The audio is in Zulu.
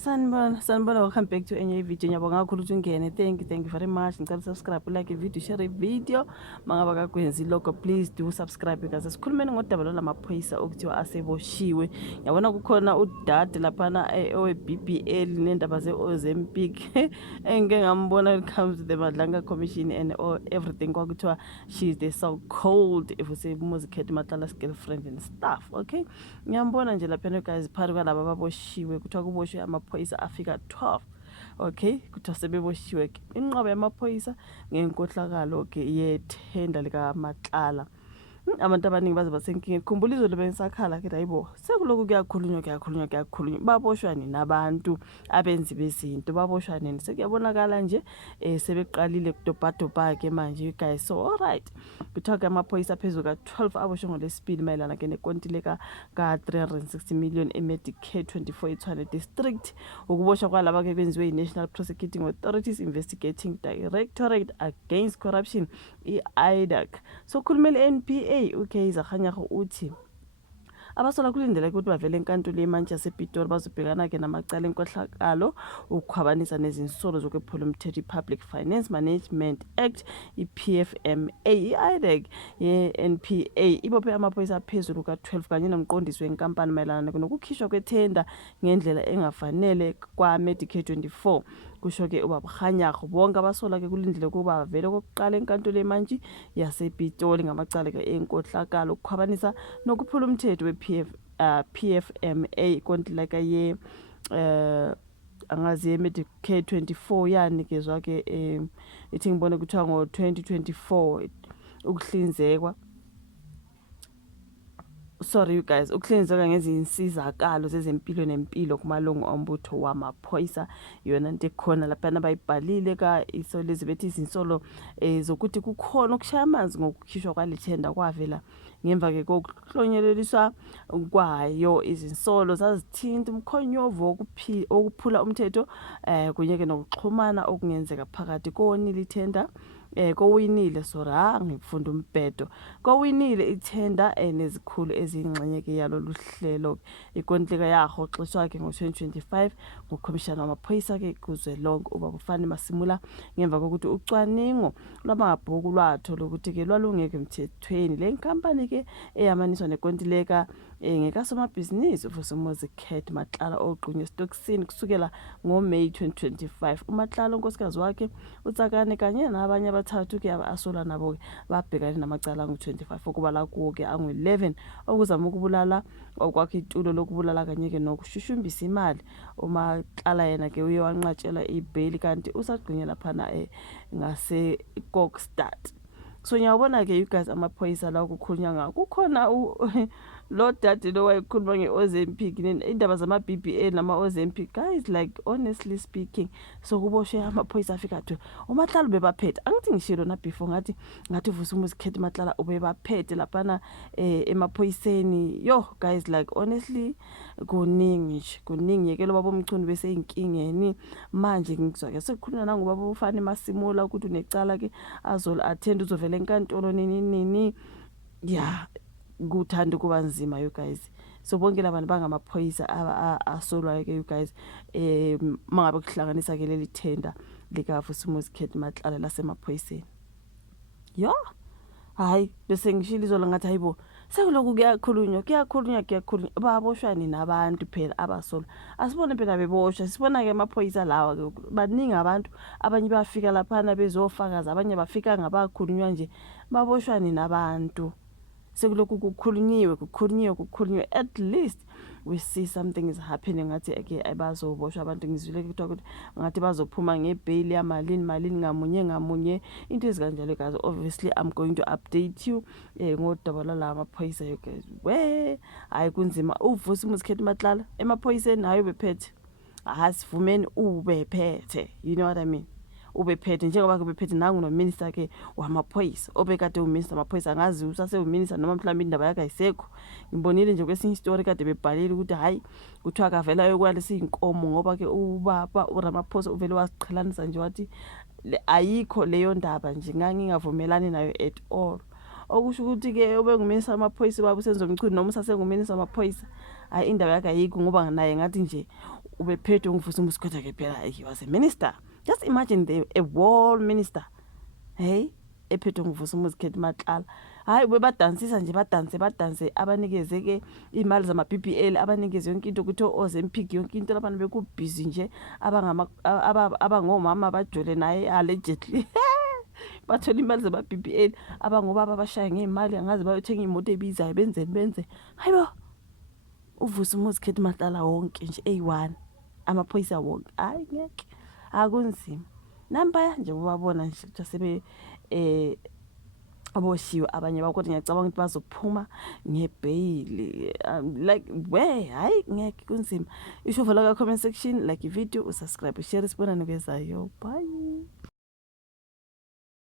Sanibona, welcome back to enye video. Ngiyabonga kakhulu ukuthi ungene. Thank you very much. Ngicela subscribe, like video, share video. Mangaba kakwenzi lokho, please do subscribe guys. Sikhulumeni ngodaba lwamaphoyisa okuthiwa aseboshiwe. Ngiyabona kukhona udade laphana owe BBL nendaba ze-Ozempic. Engike ngambona when it comes to the Madlanga Commission and everything kwakuthiwa she is the so cold if we say Muzikhethi Matlala's girlfriend and stuff. Okay? Ngiyambona nje laphana guys phakathi kwalaba ababoshiwe kuthiwa kuboshwe amaphoyisa afika 12. Okay, kuthiwa sebeboshiwe ke inqobo yamaphoyisa ngenkohlakalo ke yethenda lika Matlala. Abantu abaningi baze basenkingeni. Khumbula izolo bengisakhala ke hayibo sekuloku kuyakhulunywa baboshwa nini abantu abenzi bezinto baboshwa nini sekuyabonakala nje sebeqalile kudobhadobha ke manje guys. So all right, kuthiwa ke amaphoyisa phezulu ka-12 aboshwe ngolesibili mayelana ke nenkontileka ka-360 million eMedicare 24 eTshwane district. Ukuboshwa kwalaba ke kwenziwe i-National Prosecuting Authorities Investigating Directorate Against Corruption i-IDAC. So khulumela NPA okay zakhanyako uthi abasola kulindela ukuthi bavele enkantolo yemantshi yasePitori bazobhekana ke namacala enkohlakalo ukukhwabanisa nezinsolo zokwephula umthetho i-Public Finance Management Act i-PFMA. i-IDAC ye-NPA ibophe amaphoyisa aphezulu ka-12 kanye nomqondisi wenkampani mayelana nokukhishwa kwethenda ngendlela engafanele kwa-Medicare 24. Kusho ke ubabukhanyago bonke abasola ke kulindele ukuba bavele kokuqala enkantolo yemantshi yasePitori ngamacala ke enkohlakalo ukukhwabanisa nokuphula umthetho PFMA kontileka ye angazi Medicare 24 yanikezwa ke ithi ngibone kuthiwa ngo-2024 ukuhlinzekwa sorry you guys ukuhlinzeka ngezinsizakalo zezempilo nempilo kumalungu ombutho wamaphoyisa yona into ekhona lapha abayibhalile ka isolezi bethi izinsolo zokuthi kukhona ukushaya amanzi ngokukhishwa kwalethenda kwavela ngemva ke kokuhlonyeleliswa kwayo. Izinsolo zazithinta umkhonyovu okuphula umthetho kunye ke nokuxhumana okungenzeka phakathi konile ithenda kowinile ngifunda umbhedo kowinile ithenda nezikhulu ezingxenye ke yalo luhlelo inkontileka yahoxiswa ke ngo-2025 ngukhomishana wamaphoyisa ke kuzwelonke ubabufani Masimula ngemva kokuthi ucwaningo lwamabhuku lwathola ukuthi ke lwalungeke emthethweni le nkampani ke eyamaniswa nenkontileka ngekasomabhizinisi uVusumuzi Matlala ogqunywe Stocksini kusukela ngoMay 2025. uMatlala unkosikazi wakhe uTsakane kanye nabanye abathathu ke asola nabo babhekane namacala angu-25 okubala kuwo ke angu-11 okuzama ukubulala okwakhe itulo lokubulala kanye ke nokushushumbisa imali. uMatlala yena ke uye wanqatshelwa ibheli kanti usagqinya laphana ngase-Kokstad. So ngiyabona ke you guys amaphoyisa la ukukhulunywa ngakho kukhona lo dade lo wayekhuluma nge-Ozempic indaba zama-BBL nama-Ozempic guys like honestly speaking so kuboshwe amaphoyisa afika 2 uMatlala bebaphethe angithi ngishilo na before ngathi Vusumuzi Matlala ubebaphethe laphana emaphoyiseni yo guys like honestly kuningi yekelo baba umchuni bese inkingeni manje ngizwa ke sekukhulunywa nangubaba ufani Masimula ukuthi unecala ke azol attend uzovela enkantolo nini yeah kuthanda kuba nzima you guys. So bonke labantu bangamaphoyisa asolwayo ke you guys mangabe kuhlanganisa ke leli thenda lika Vusumuzi Matlala lasemaphoyiseni yo hayi bese ngishilo izolo ngathi hayibo sekuloku kuyakhulunywa baboshwa nini abantu phela abasolwa asibone phela beboshwa sibona ke amaphoyisa lawa ke baningi abantu abanye bafika laphana bezofakaza abanye bafika ngabakhulunywa nje baboshwa nini abantu sekuloku kukhulunyiwe at least we see something is happening ngathi ke abazoboshwa abantu ngizwile kuthiwa ukuthi ngathi bazophuma ngebail yamalini ngamunye into ezikanjalo guys. Obviously I'm going to update you ngodaba la maphoyisa you guys hayi kunzima uVusumuzi Matlala emaphoyiseni hayi ubephethe asivumeni ubephethe you know what I mean ubephethe njengoba kubephethe nangu nominister ke wamaphoyisa obekade uminister wamaphoyisa ngazi usase uminister noma mhlawumbe indaba yakhe ayisekho. Ngibonile nje kwesinye story kade bebhalile ukuthi hayi kuthiwa kavela yokwalisa inkomo ngoba ke ubaba uRamaphosa uvele wasiqhelanisa nje wathi ayikho leyo ndaba nje ngangingavumelani nayo at all. Okusho ukuthi ke obenguminister wamaphoyisa baba uSenzomchunu noma usasenguminister wamaphoyisa hayi indaba yakhe ayikho ngoba naye ngathi nje ubephethe ungivusa umusikhwetha ke phela he was a minister. Just imagine a war minister. Hey, ephethe ungivusa umusikhwetha Matlala. Hayi bebadansisa nje badanse abanikeze ke imali zama BBL abanikeze yonke into ukuthi Ozempic yonke into labantu bekubusy nje abangomama bajole naye allegedly. Bathola imali zama BBL abangobaba abashaya ngeimali angazi bayothenga imoto ebizayo benze hayibo uvusa umusikhwetha Matlala wonke nje A1 amaphoyisa wonke hayi ngeke akunzima namba nje ubabona nje ukuthi sebe aboshiwe abanye bakodwa ngiyacabanga ukuthi bazophuma ngebail like we hayi ngeke kunzima isho vala ka comment section like i video usubscribe share sibonane kwezayo bye.